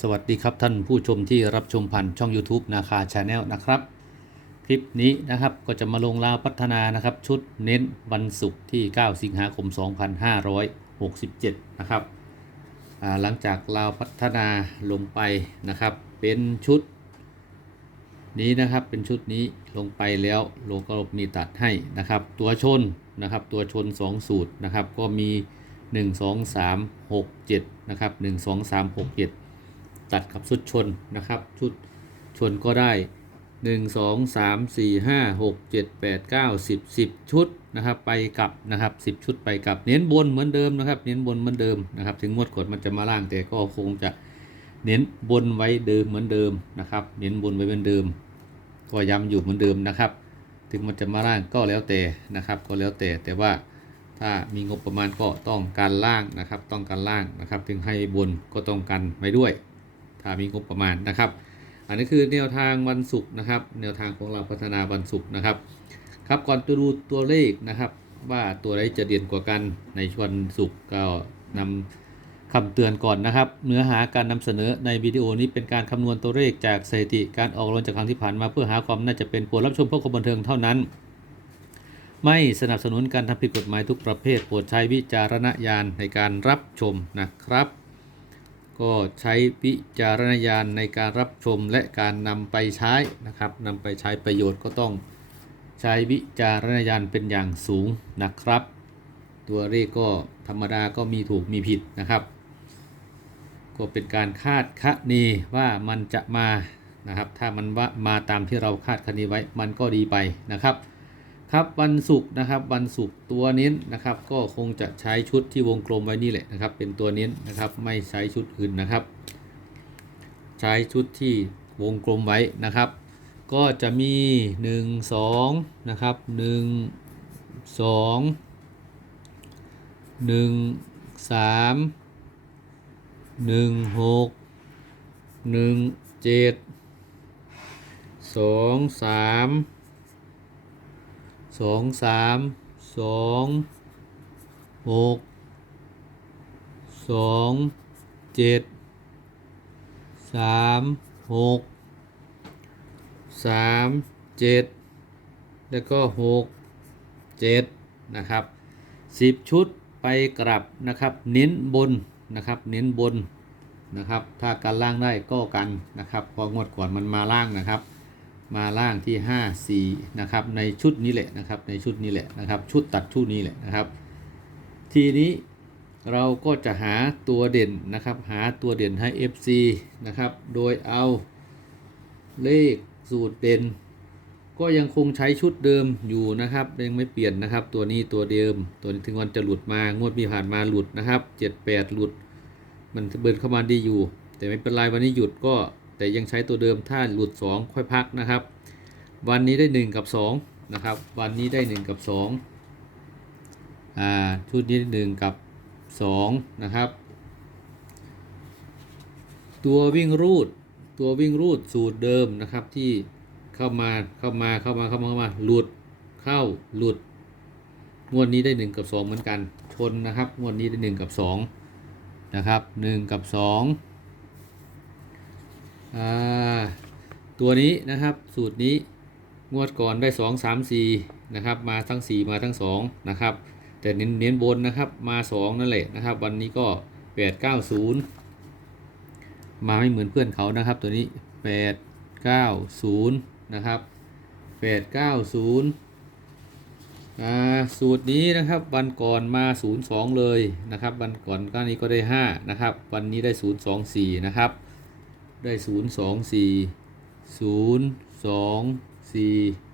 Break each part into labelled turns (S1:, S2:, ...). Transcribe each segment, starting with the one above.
S1: สวัสดีครับท่านผู้ชมที่รับชมผ่านช่อง YouTube นาคาชาแนลนะครับ คลิปนี้นะครับก็จะมาลงราวพัฒนานะครับ ชุดเน้นวันศุกร์ที่ 9 สิงหาคม 2567 นะครับหลังจากราวพัฒนาลงไปนะครับ เป็นชุดนี้นะครับเป็นชุดนี้ลงไปแล้วโลก็มีตัดให้นะครับ ตัวชนนะครับ ตัวชน 2 สูตรนะครับ ก็มี 1 2 3 6 7 นะครับ 1 2 3 6 7 ตัดกับชุดชนนะครับชุดชนก็ได้ 1 2 3 4 5 6 7 8 9 10 10 ชุดนะครับไปกลับนะครับ 10 ชุดไปกลับ เน้นบนเหมือนเดิมนะครับเน้นบนเหมือนเดิมนะครับ ถึงงวดกดมันจะมาล่างแต่ก็คงจะเน้นบนไว้เดิมเหมือนเดิมนะครับ เน้นบนไว้เหมือนเดิม ก็ย้ำอยู่เหมือนเดิมนะครับ ถึงมันจะมาล่างก็แล้วแต่นะครับ ก็แล้วแต่แต่ว่าถ้ามีงบประมาณก็ต้องการล่างนะครับ ต้องการล่างนะครับ ถึงให้บนก็ต้องกันไว้ด้วย ถ้ามีงบประมาณนะครับ อันนี้คือแนวทางวันศุกร์นะครับ แนวทางของเราพัฒนาวันศุกร์นะครับ ครับก่อนจะดูตัวเลขนะครับ ว่าตัวใดจะเด่นกว่ากันในชวนศุกร์ก็นำคำเตือนก่อนนะครับ เนื้อหาการนำเสนอในวิดีโอนี้เป็นการคำนวณตัวเลขจากสถิติการออกรางวัลจากครั้งที่ผ่านมาเพื่อหาความน่าจะเป็นโปรดรับชมเพื่อความบันเทิงเท่านั้น ไม่สนับสนุนการทำผิดกฎหมายทุกประเภทโปรดใช้วิจารณญาณในการรับชมนะครับ ก็ใช้วิจารณญาณในการรับชมและการนำไปใช้นะครับนำไปใช้ประโยชน์ก็ต้องใช้วิจารณญาณเป็นอย่างสูงนะครับ ตัวเลขก็ธรรมดาก็มีถูกมีผิดนะครับ ก็เป็นการคาดคะเนว่ามันจะมานะครับ ถ้ามันว่ามาตามที่เราคาดคะเนไว้มันก็ดีไปนะครับ ครับวันศุกร์นะครับวันศุกร์ตัวเน้นะครับ ก็คงจะใช้ชุดที่วงกลมไว้นี่แหละนะครับ เป็นตัวเน้นนะครับไม่ใช้ชุดอื่นนะครับ ใช้ชุดที่วงกลมไว้นะครับ ก็จะมี 1 2นะครับ1 2 1 3 1 6 1 7 2 3 สองสามสองหกสองเจ็ดสามหกสามเจ็ดแล้วก็หกเจ็ดนะครับสิบชุดไปกลับนะครับ เน้นบนนะครับ เน้นบนนะครับ ถ้ากันล่างได้ก็กันนะครับ พองวดก่อนมันมาล่างนะครับ มาล่างที่5 4นะครับในชุดนี้แหละนะครับในชุดนี้แหละนะครับชุดตัดชุดนี้แหละนะครับ ทีนี้เราก็จะหาตัวเด่นนะครับ หาตัวเด่นให้ FC นะครับโดยเอาเลขสูตรเด่น ก็ยังคงใช้ชุดเดิมอยู่นะครับยังไม่เปลี่ยนนะครับ ตัวนี้ตัวเดิม ตัวนี้ถึงวันจะหลุดมางวดมีผ่านมาหลุดนะครับ 78 หลุด มันเบินเข้ามาดีอยู่ แต่ไม่เป็นไรวันนี้หยุดก็ แต่ยังใช้ตัวเดิมถ้าหลุด 2 ค่อยพักนะครับ วันนี้ได้ 1 กับ 2 นะครับ วันนี้ได้ 1 กับ 2 อ่า ชุดนี้ได้1 กับ 2 นะครับ ตัววิ่งรูด ตัววิ่งรูดสูตรเดิมนะครับที่เข้ามาเข้ามาเข้ามาเข้ามาเข้ามาหลุดเข้าหลุดงวดนี้ได้ 1 กับ 2 เหมือนกัน ชนนะครับงวดนี้ได้ 1 กับ 2 นะครับ 1 กับ2อ่า ตัวนี้นะครับสูตรนี้งวดก่อนได้ 2 3 4นะครับมาทั้ง 4 มาทั้ง2นะครับแต่เน้นเน้นบนนะครับมา 2 นั่นแหละนะครับ วันนี้ก็ 8 9 0 มาไม่เหมือนเพื่อนเขานะครับ ตัวนี้ 8 9 0นะครับ8 9 0อ่าสูตรนี้นะครับวันก่อนมา 0 2 เลยนะครับวันก่อนก็นี้ก็ได้ 5 นะครับ วันนี้ได้ 0 2 4 นะครับ ได้0 2 4 0 2 4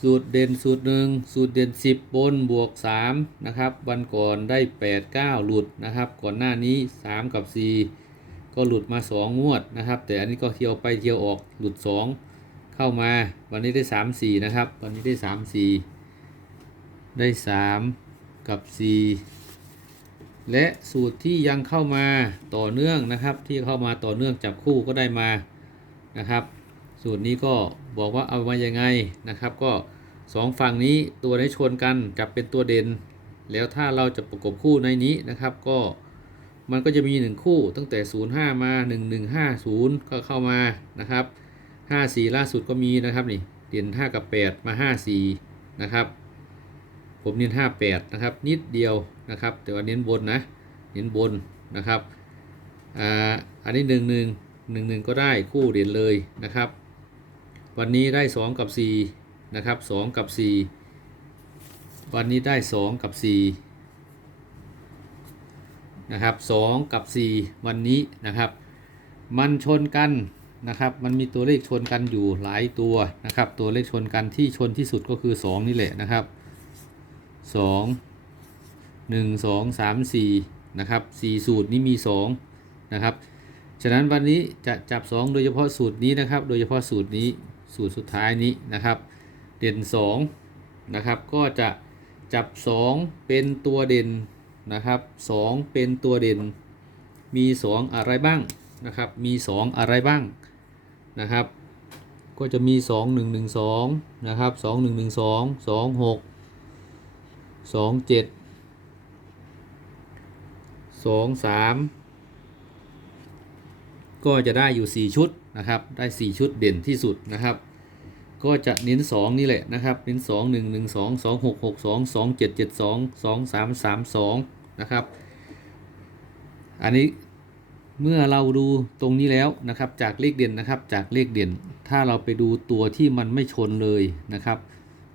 S1: สูตรเด่นสูตรหนึ่งสูตรเด่น10บนบวก3นะครับ วันก่อนได้8 9หลุดนะครับ ก่อนหน้านี้3กับ4ก็หลุดมา2งวดนะครับ แต่อันนี้ก็เที่ยวไปเที่ยวออกหลุด2เข้ามา วันนี้ได้3 4นะครับ วันนี้ได้3 4ได้3กับ4 และสูตรที่ยังเข้ามาต่อเนื่องนะครับ ที่เข้ามาต่อเนื่องจับคู่ก็ได้มานะครับ สูตรนี้ก็บอกว่าเอามายังไงนะครับ ก็สองฝั่งนี้ตัวได้ชนกันจับเป็นตัวเด่น แล้วถ้าเราจะประกบคู่ในนี้นะครับ ก็มันก็จะมี 1 คู่ตั้งแต่ 05 มา 1150 ก็เข้ามานะครับ 54 ล่าสุดก็มีนะครับนี่เด่น 5 กับ 8 มา 54 นะครับ ผมเน้น 58 นะครับ นิดเดียวนะครับ แต่ว่าเน้นบนนะ เน้นบนนะครับอ่าอันนี้ 11 11 ก็ได้คู่เด่นเลยนะครับ วันนี้ได้ 2 กับ 4 นะครับ 2 กับ 4 วันนี้ได้ 2 กับ 4 นะครับ 2 กับ 4 วันนี้นะครับ มันชนกันนะครับ มันมีตัวเลขชนกันอยู่หลายตัวนะครับ ตัวเลขชนกันที่ชนที่สุดก็คือ 2 นี่แหละนะครับ 2 1 2 3 4นะครับ4สูตรนี้มี2นะครับฉะนั้นวันนี้จะจับ2โดยเฉพาะสูตรนี้นะครับ โดยเฉพาะสูตรนี้สูตรสุดท้ายนี้นะครับ เด่น2นะครับ ก็จะจับ2เป็นตัวเด่นนะครับ2เป็นตัวเด่น มี2อะไรบ้างนะครับ มี2อะไรบ้างนะครับ ก็จะมี2 1 1 2นะครับ2 1 1 2 2 6 2 7 2 3ก็ จะได้อยู่ 4 ชุดนะครับ ได้ 4 ชุดเด่นที่สุดนะครับ ก็จะเน้น 2 นี่แหละนะครับเน้น 2 1 1 2 2 6 6 2 2 7 7 2 2 3 3 2 นะครับ อันนี้เมื่อเราดูตรงนี้แล้วนะครับจากเลขเด่นนะครับจากเลขเด่น ถ้าเราไปดูตัวที่มันไม่ชนเลยนะครับ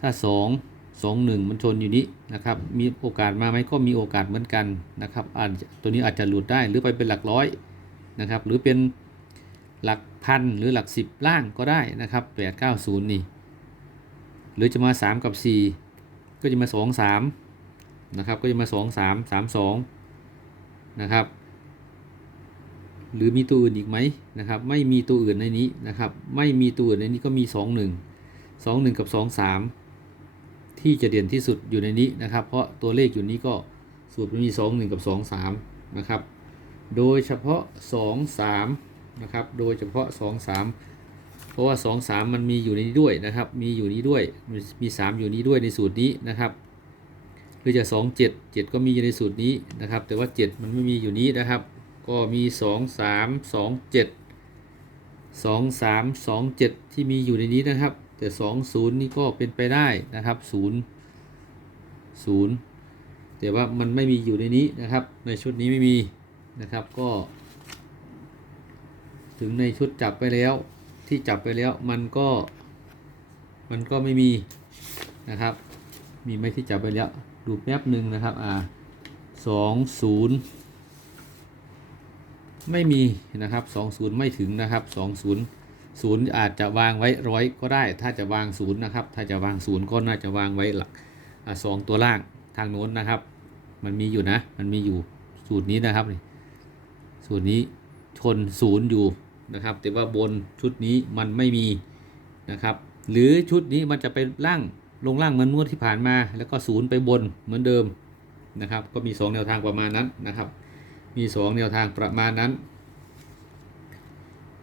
S1: ถ้า 2 2 1 มันชนอยู่นี้นะครับ มีโอกาสมาไหมก็มีโอกาสเหมือนกันนะครับอาจตัวนี้อาจจะหลุดได้หรือไปเป็นหลักร้อยนะครับ หรือเป็นหลักพันหรือหลักสิบล่างก็ได้นะครับแปดเก้าศูนย์นี่ หรือจะมา 3 กับ 4 ก็จะมา 2 3 นะครับ ก็จะมา 2 3 3 2 นะครับ หรือมีตัวอื่นอีกไหมนะครับ ไม่มีตัวอื่นในนี้นะครับ ไม่มีตัวอื่นในนี้ก็มี 2 1 2 1 กับ 2 3 ที่จะเด่นที่สุดอยู่ในนี้นะครับ เพราะตัวเลขอยู่นี้ก็สูตรมันมี 2 1 กับ 2 3 นะครับ โดยเฉพาะ 2 3 นะครับ โดยเฉพาะ 2 3 เพราะว่า 2 3 มันมีอยู่ในนี้ด้วยนะครับ มีอยู่นี้ด้วย มีมี3อยู่นี้ด้วยในสูตรนี้นะครับหรือจะ 2 7 7 ก็มีอยู่ในสูตรนี้นะครับ แต่ว่า 7 มันไม่มีอยู่นี้นะครับ ก็มี 2 3 2 7 2 3 2 7 ที่มีอยู่ในนี้นะครับ แต่2 0นี่ก็เป็นไปได้นะครับ0 0แต่ว่ามันไม่มีอยู่ในนี้นะครับ ในชุดนี้ไม่มีนะครับก็ ถึงในชุดจับไปแล้วที่จับไปแล้วมันก็มันก็ไม่มีนะครับ มีไหมที่จับไปแล้ว ดูแป๊บหนึ่งนะครับอ่าสองศูนย์ไม่มีนะครับสองศูนย์ไม่ถึงนะครับสองศูนย์ ศูนย์อาจจะวางไว้ร้อยก็ได้ ถ้าจะวางศูนย์นะครับ ถ้าจะวางศูนย์ก็น่าจะวางไว้หลักสองตัวล่างทางโน้นนะครับ มันมีอยู่นะ มันมีอยู่สูตรนี้นะครับนี่สูตรนี้ชนศูนย์อยู่นะครับ แต่ว่าบนชุดนี้มันไม่มีนะครับ หรือชุดนี้มันจะไปล่างลงล่างเหมือนงวดที่ผ่านมา แล้วก็ศูนย์ไปบนเหมือนเดิมนะครับ ก็มี 2 แนวทางประมาณนั้นนะครับ มี 2 แนวทางประมาณนั้น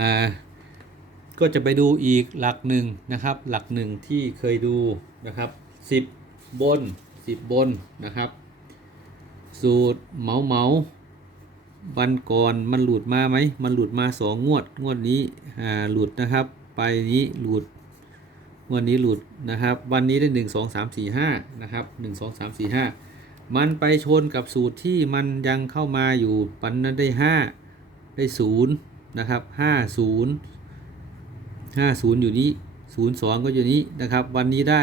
S1: อ่า ก็จะไปดูอีกหลักหนึ่งนะครับ หลักหนึ่งที่เคยดูนะครับ10บน10บนนะครับ สูตรเหมาเหมาวันก่อนมันหลุดมาไหมมันหลุดมาสองงวด งวดนี้อ่าหลุดนะครับ ไปนี้หลุดงวดนี้หลุดนะครับ วันนี้ได้หนึ่งสองสามสี่ห้านะครับหนึ่งสองสามสี่ห้ามันไปชนกับสูตรที่มันยังเข้ามาอยู่ปันนั้นได้ห้าได้ศูนย์นะครับห้าศูนย์ ห้าศูนย์อยู่นี้ศูนย์สองก็อยู่นี้นะครับ วันนี้ได้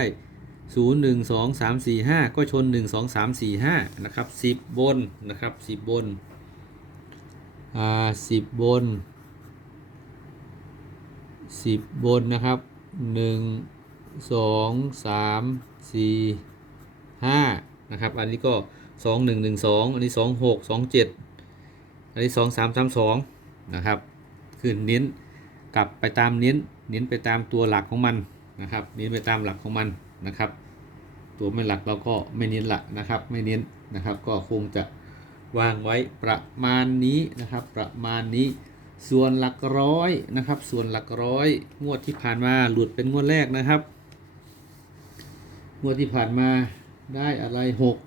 S1: ศูนย์หนึ่งสองสามสี่ห้าก็ชนหนึ่งสองสามสี่ห้านะครับสิบนนะครับสิบน อ่าสิบนสิบนนะครับหนึ่งสองสามสี่ห้านะครับ อันนี้ก็สองหนึ่งหนึ่งสองอันนี้สองหกสองเจ็ดอันนี้สองสามสามสองนะครับ คือเน้นกลับไปตามเน้น เน้นไปตามตัวหลักของมันนะครับ เน้นไปตามหลักของมันนะครับ ตัวไม่หลักเราก็ไม่เน้นลักนะครับ ไม่เน้นนะครับ ก็คงจะวางไว้ประมาณนี้นะครับ ประมาณนี้ส่วนหลักร้อยนะครับ ส่วนหลักร้อยงวดที่ผ่านมาหลุดเป็นงวดแรกนะครับ งวดที่ผ่านมาได้อะไรหก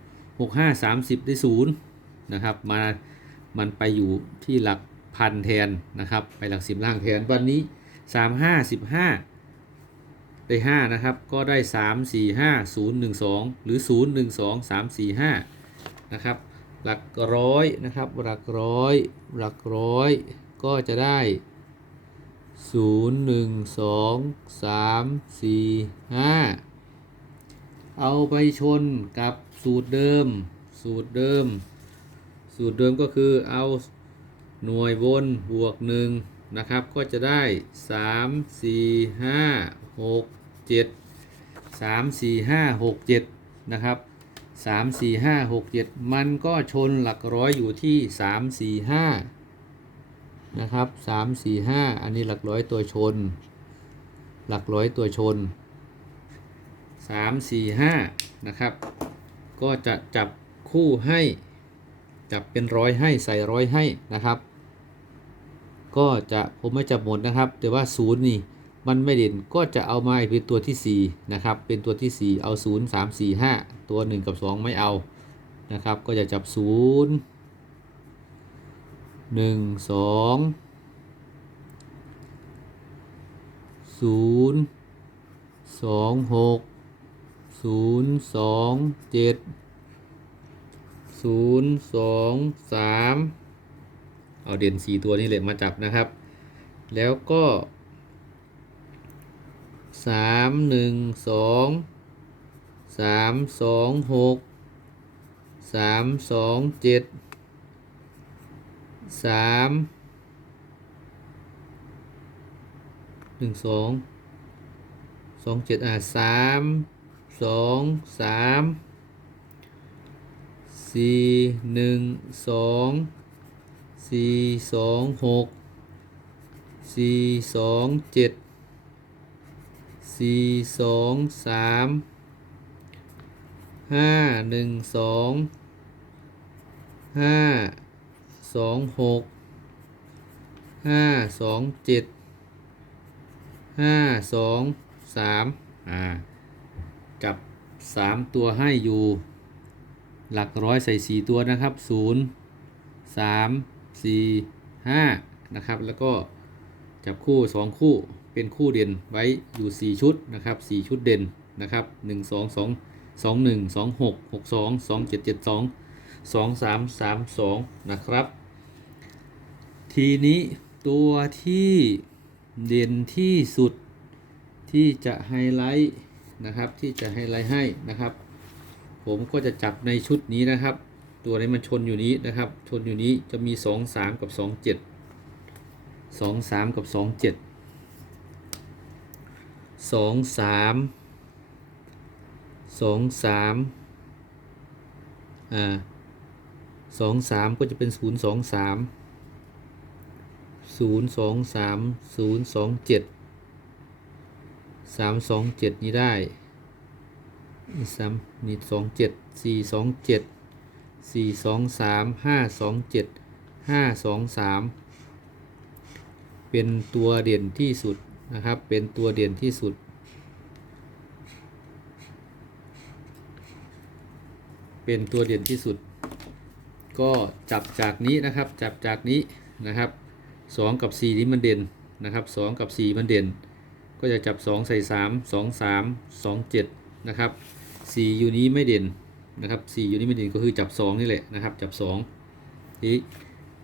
S1: หกห้าสามสิบได้ศูนย์นะครับ มามันไปอยู่ที่หลักพันแทนนะครับ ไปหลักสิบล่างแทนวันนี้ สามห้าสิบห้าได้ห้านะครับ ก็ได้สามสี่ห้าศูนย์หนึ่งสองหรือศูนย์หนึ่งสองสามสี่ห้านะครับ หลักร้อยนะครับ หลักร้อย หลักร้อย ก็จะได้ศูนย์หนึ่งสองสามสี่ห้าเอาไปชนกับสูตรเดิม สูตรเดิม สูตรเดิมก็คือเอาหน่วยวนบวกหนึ่ง นะครับก็จะได้สามสี่ห้าหกเจ็ดสามสี่ห้าหกเจ็ดนะครับสามสี่ห้าหกเจ็ดมันก็ชนหลักร้อยอยู่ที่สามสี่ห้านะครับสามสี่ห้าอันนี้หลักร้อยตัวชน หลักร้อยตัวชนสามสี่ห้านะครับก็จะจับคู่ให้ จับเป็นร้อยให้ใส่ร้อยให้นะครับ ก็จะผมไม่จับหมดนะครับ แต่ว่าศูนย์นี่มันไม่เด่นก็จะเอามาเป็นตัวที่4นะครับเป็นตัวที่ 4 เอา 0 3 4 5 ตัว 1 กับ 2 ไม่เอานะครับ ก็จะจับ 0 1 2 0 2 6ศูนย์สอง เอาเด่นสี่ตัวนี้เลยมาจับนะครับ แล้วก็สามหนึ่งสองสามสองหกสามสองเจ็ดสามหนึ่งสอง สี่สองหกสี่สองเจ็ดสี่สองสามห้าหนึ่งสองห้าสองหกห้าสองเจ็ดห้าสองสามอ่าจับ3ตัวให้อยู่ หลักร้อยใส่4ตัวนะครับ0 3 4 5 นะครับ แล้วก็จับคู่ 2 คู่เป็นคู่เด่นไว้อยู่ 4 ชุดนะครับ 4 ชุดเด่นนะครับ 1 2 2 2 1 2 6 6 2 2 7 7 2 2 3 3 2 นะครับ ทีนี้ตัวที่เด่นที่สุดที่จะไฮไลท์นะครับที่จะไฮไลท์ให้นะครับ ผมก็จะจับในชุดนี้นะครับ ตัวนี้มันชนอยู่นี้นะครับ ชนอยู่นี้จะมี 2 3 กับ 2 7 2 3 กับ 2 7 2 3 2 3อ่า2 3ก็จะเป็น0 2 3 0 2 3 0 2 7สามสองเจ็ดนี้ได้สามนี่สองเจ็ดสี่สองเจ็ด สี่สองสามห้าสองเจ็ดห้าสองสามเป็นตัวเด่นที่สุดนะครับ เป็นตัวเด่นที่สุด เป็นตัวเด่นที่สุด ก็จับจากนี้นะครับ จับจากนี้นะครับสองกับสี่นี้มันเด่นนะครับสองกับสี่มันเด่น ก็จะจับ2ใส่3 2 3 2 7นะครับ4อยู่นี้ไม่เด่น นะครับ4อยู่นี้ไม่เด่นก็คือจับ 2 นี่แหละนะครับ จับ2ที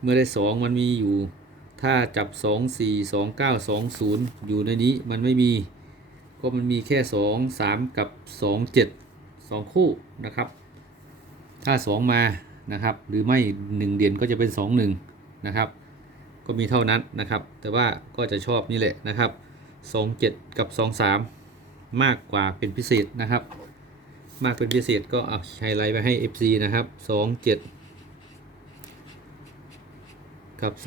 S1: เมื่อได้ 2 มันมีอยู่ ถ้าจับ 2 4 2 9 2 0 อยู่ในนี้มันไม่มี ก็มันมีแค่ 2 3 กับ 2 7 2 คู่นะครับ ถ้า 2 มานะครับ หรือไม่ 1 เด่นก็จะเป็น 2 1 นะครับ ก็มีเท่านั้นนะครับ แต่ว่าก็จะชอบนี่แหละนะครับ 27 กับ 23 มากกว่าเป็นพิเศษนะครับ มากเป็นพิเศษก็เอาไฮไลท์ไปให้ FC นะครับ27กับ23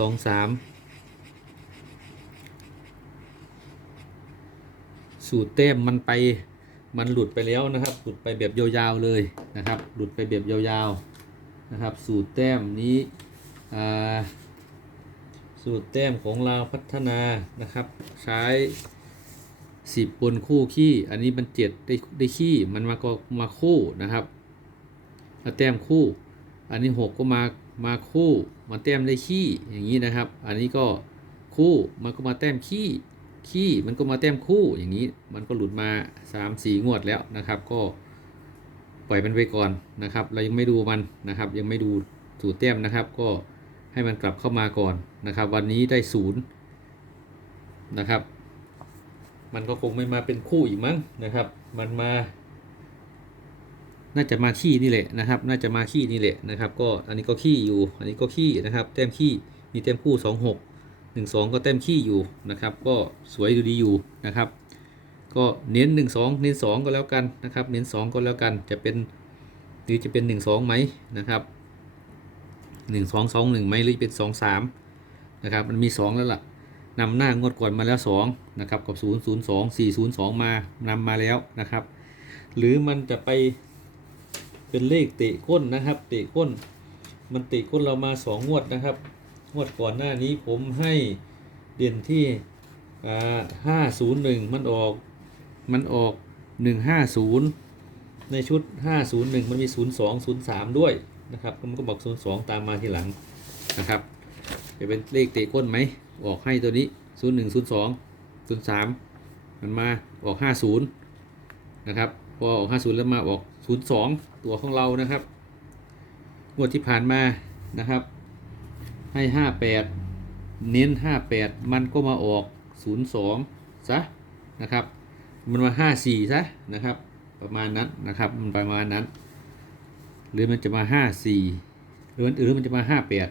S1: สูตรแต้มมันไปมันหลุดไปแล้วนะครับ หลุดไปแบบยาวๆเลยนะครับ หลุดไปแบบยาวๆนะครับ สูตรแต้มนี้สูตรแต้มของเราพัฒนานะครับ ใช้ สิบบนคู่ขี้ อันนี้มันเจ็ดได้ได้ขี้มันมาก็มาคู่นะครับแล้วแต้มคู่ อันนี้หกก็มามาคู่มาแต้มได้ขี้อย่างนี้นะครับ อันนี้ก็คู่มันก็มาแต้มขี้ขี้มันก็มาแต้มคู่อย่างนี้ มันก็หลุดมา3 4งวดแล้วนะครับ ก็ปล่อยมันไปก่อนนะครับ เรายังไม่ดูมันนะครับ ยังไม่ดูสูตรแต้มนะครับ ก็ให้มันกลับเข้ามาก่อนนะครับ วันนี้ได้ศูนย์นะครับ มันก็คงไม่มาเป็นคู่อีกมั้งนะครับ มันมา น่าจะมาขี้นี่แหละนะครับ น่าจะมาขี้นี่แหละนะครับ ก็อันนี้ก็ขี้อยู่ อันนี้ก็ขี้นะครับ แต้มขี้มีแต้มคู่ 2 6 1 2 ก็แต้มขี้อยู่นะครับ ก็สวยดูดีอยู่นะครับ ก็เน้น 1 2 เน้น 2 ก็แล้วกันนะครับ เน้น 2 ก็แล้วกัน จะเป็นหรือจะเป็น 1 2ไหมนะครับ 1 2 2 1ไหมหรือเป็น 2 3นะครับ มันมี 2 แล้วล่ะ นำหน้างวดก่อนมาแล้ว2นะครับกับ 0 0 2 4 0 2 มานำมาแล้วนะครับ หรือมันจะไปเป็นเลขเตะก้นนะครับเตะก้น มันเตะก้นเรามาสองงวดนะครับ งวดก่อนหน้านี้ผมให้เด่นที่ห้าศูนย์หนึ่งมันออกมันออกหนึ่งห้าศูนย์ในชุดห้าศูนย์หนึ่งมันมีศูนย์สองศูนย์สามด้วยนะครับมันก็บอกศูนย์สองตามมาทีหลังนะครับจะเป็นเลขเตะก้นไหม ออกให้ตัวนี้ศูนย์หนึ่งศูนย์สองศูนย์สามมันมาออกห้าศูนะครับ พอออกห้าศูนย์แล้วมาออกศูนย์สองตัวของเรานะครับ งวดที่ผ่านมานะครับ ให้ห้าแปดเน้นห้าแปดมันก็มาออกศูนย์สองซะนะครับ มันมาห้าสี่ซะนะครับ ประมาณนั้นนะครับ มันประมาณนั้น หรือมันจะมาห้าสี่หรือมันหรือมันจะมาห้าแปด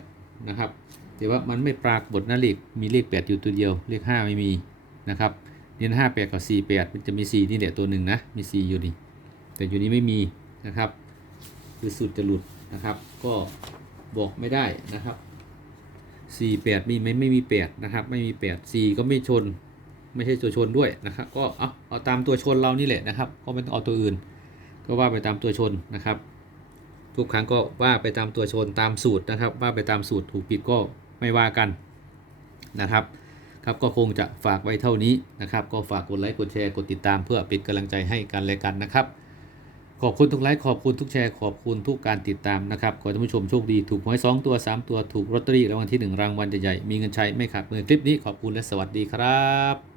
S1: นะครับ แต่ว่ามันไม่ปรากฏนะเลขมีเลขแปดอยู่ตัวเดียว เลขห้าไม่มีนะครับเน้นห้าแปดกับสี่แปดมันจะมีสี่นี่แหละตัวหนึ่งนะมีสี่อยู่นี่แต่อยู่นี้ไม่มีนะครับ คือสุดจะหลุดนะครับ ก็บอกไม่ได้นะครับสี่แปดมีไหมไม่มีแปดนะครับ ไม่มีแปดสี่ก็ไม่ชน ไม่ใช่ตัวชนด้วยนะครับ ก็เอาเอาตามตัวชนเรานี่แหละนะครับก็ไม่ต้องเอาตัวอื่น ก็ว่าไปตามตัวชนนะครับ ทุกครั้งก็ว่าไปตามตัวชนตามสูตรนะครับ ว่าไปตามสูตรถูกผิดก็ ไม่ว่ากันนะครับครับก็คงจะฝากไว้เท่านี้นะครับ ก็ฝากกดไลค์กดแชร์กดติดตามเพื่อเป็นกำลังใจให้กันและกันนะครับ ขอบคุณทุกไลค์ขอบคุณทุกแชร์ขอบคุณทุกการติดตามนะครับขอท่านผู้ชมโชคดีถูกหวย2ตัว 3 ตัวถูกลอตเตอรี่รางวัลที่ 1 รางวัลใหญ่ๆมีเงินใช้ไม่ขาดมือคลิปนี้ขอบคุณและสวัสดีครับ